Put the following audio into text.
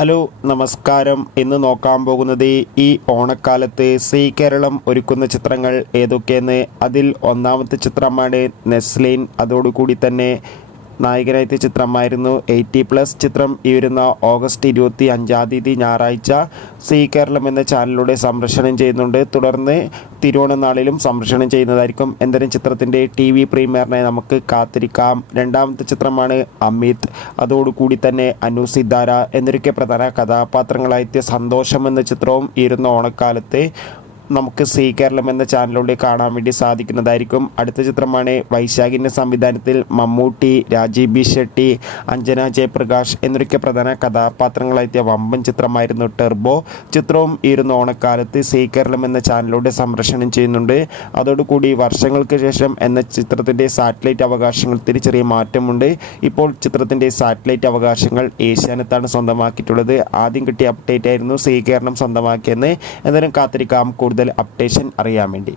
Hello നമസ്കാരം. ഇന്ന് നോക്കാൻ പോകുന്നത് ഈ ഓണക്കാലത്ത് സി കേരളം ഒരുക്കുന്ന ചിത്രങ്ങൾ ഏതൊക്കെയെന്ന്. അതിൽ ഒന്നാമത്തെ ചിത്രമാണ് നെസ്ലിൻ. അതോടുകൂടി തന്നെ നായകനായത്തെ ചിത്രമായിരുന്നു എയ്റ്റി പ്ലസ്. ചിത്രം ഈ വരുന്ന ഓഗസ്റ്റ് ഇരുപത്തി അഞ്ചാം തീയതി ഞായറാഴ്ച സി കേരളം എന്ന ചാനലിലൂടെ സംപ്രേഷണം ചെയ്യുന്നുണ്ട്. തുടർന്ന് തിരുവോണനാളിലും സംപ്രേഷണം ചെയ്യുന്നതായിരിക്കും. എന്തായാലും ചിത്രത്തിന്റെ ടി വി പ്രീമിയറിനെ നമുക്ക് കാത്തിരിക്കാം. രണ്ടാമത്തെ ചിത്രമാണ് അമിത്. അതോടുകൂടി തന്നെ അനു സിദ്ധാര എന്നൊക്കെ പ്രധാന കഥാപാത്രങ്ങളായെത്തിയ സന്തോഷം എന്ന ചിത്രവും ഈ വരുന്ന ഓണക്കാലത്ത് നമുക്ക് സി കേരളം എന്ന ചാനലിലൂടെ കാണാൻ വേണ്ടി സാധിക്കുന്നതായിരിക്കും. അടുത്ത ചിത്രമാണ് വൈശാഖിന്റെ സംവിധാനത്തിൽ മമ്മൂട്ടി രാജീവ് ബി ഷെട്ടി അഞ്ജന ജയപ്രകാശ് എന്നിവയ്ക്ക് പ്രധാന കഥാപാത്രങ്ങളായെത്തിയ വമ്പൻ ചിത്രമായിരുന്നു ടെർബോ. ചിത്രവും ഈ ഒരു ഓണക്കാലത്ത് സി കേരളം എന്ന ചാനലിലൂടെ സംരക്ഷണം ചെയ്യുന്നുണ്ട്. അതോടുകൂടി വർഷങ്ങൾക്ക് ശേഷം എന്ന ചിത്രത്തിന്റെ സാറ്റലൈറ്റ് അവകാശങ്ങൾ ചെറിയ മാറ്റമുണ്ട്. ഇപ്പോൾ ചിത്രത്തിന്റെ സാറ്റലൈറ്റ് അവകാശങ്ങൾ ഏഷ്യാനെത്താണ് സ്വന്തമാക്കിയിട്ടുള്ളത്. ആദ്യം കിട്ടിയ അപ്ഡേറ്റ് ആയിരുന്നു സി കേരളം സ്വന്തമാക്കിയെന്ന്. എന്തായാലും കാത്തിരിക്കാം. കൂടുതൽ അപ്ഡേഷൻ അറിയാൻ വേണ്ടി.